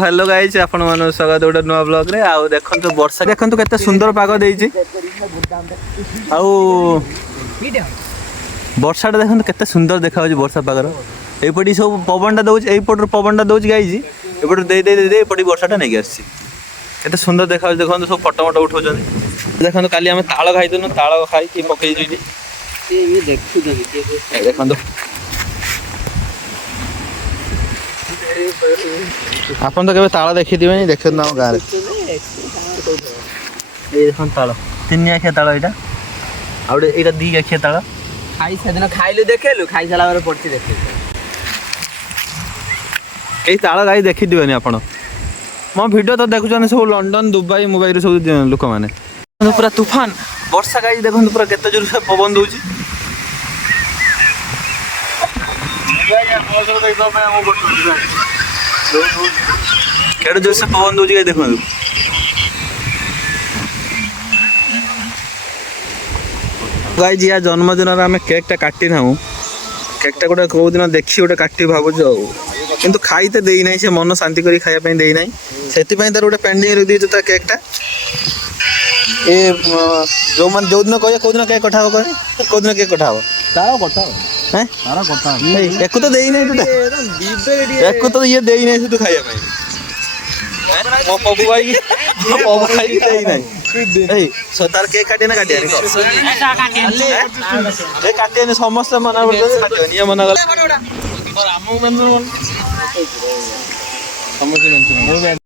hello guys आपण मन स्वागत गोटे नुआ ब्लॉग रे आउ देखंतु वर्षा देखंतु केते सुंदर पाग देइछि आउ वर्षाटा देखंतु केते सुंदर देखा होछि वर्षा पागर एपटी सब पवनटा दउछि एपटर पवनटा दउछि गाइछि एपटर दे दे दे एपटी वर्षाटा नै आछि केते सुंदर देखा होछि देखंतु सब फोटो मोटो उठौछन देखंतु काली हम ताଳ खाइदनु ताଳ खाइ की पकई जुइली ए देखु देखंतु आपन तो केबे ताला देखि दिबेनी देखत ना गारे ए देखन ताला तीन आखिया ताला एटा आउडे एटा दी आखिया ताला खाई सेदिन खाइलु देखेलु खाई साला बारे पड़ती देखे ए ताला गाई देखि दिबेनी आपन मो वीडियो तो देखुछन सब लंदन दुबई मुंबई रे सब लोक माने पूरा तूफान वर्षा गाई देखन पूरा केते जोर से पवन दोउची केड़े जोर से पवन दोउची गाई देखन गाई जिया जन्मदिन रे हमें केक टा काटी नाउ केक टा गोटे को दिन देखि गोटे काटी भाबु जो किंतु खाइते देई नै से मन शांति करी खाया पई देई नै सेति पई तार गोटे पेंडिंग रे दियो ता केक टा ए जो मन जो दिन कहया को दिन केक कटा हो करे को दिन केक कटा हो तारा कटा हैं तारा कटा ए एको तो देई नै टुटा एको तो ये देई नै तू खाया पई मो पबु भाई देई नै ए सो तार केक काटे ना काटे को ऐसा काटे ए काटे ने समस्त मना काटे निया मना गला और आमु मेन समझ में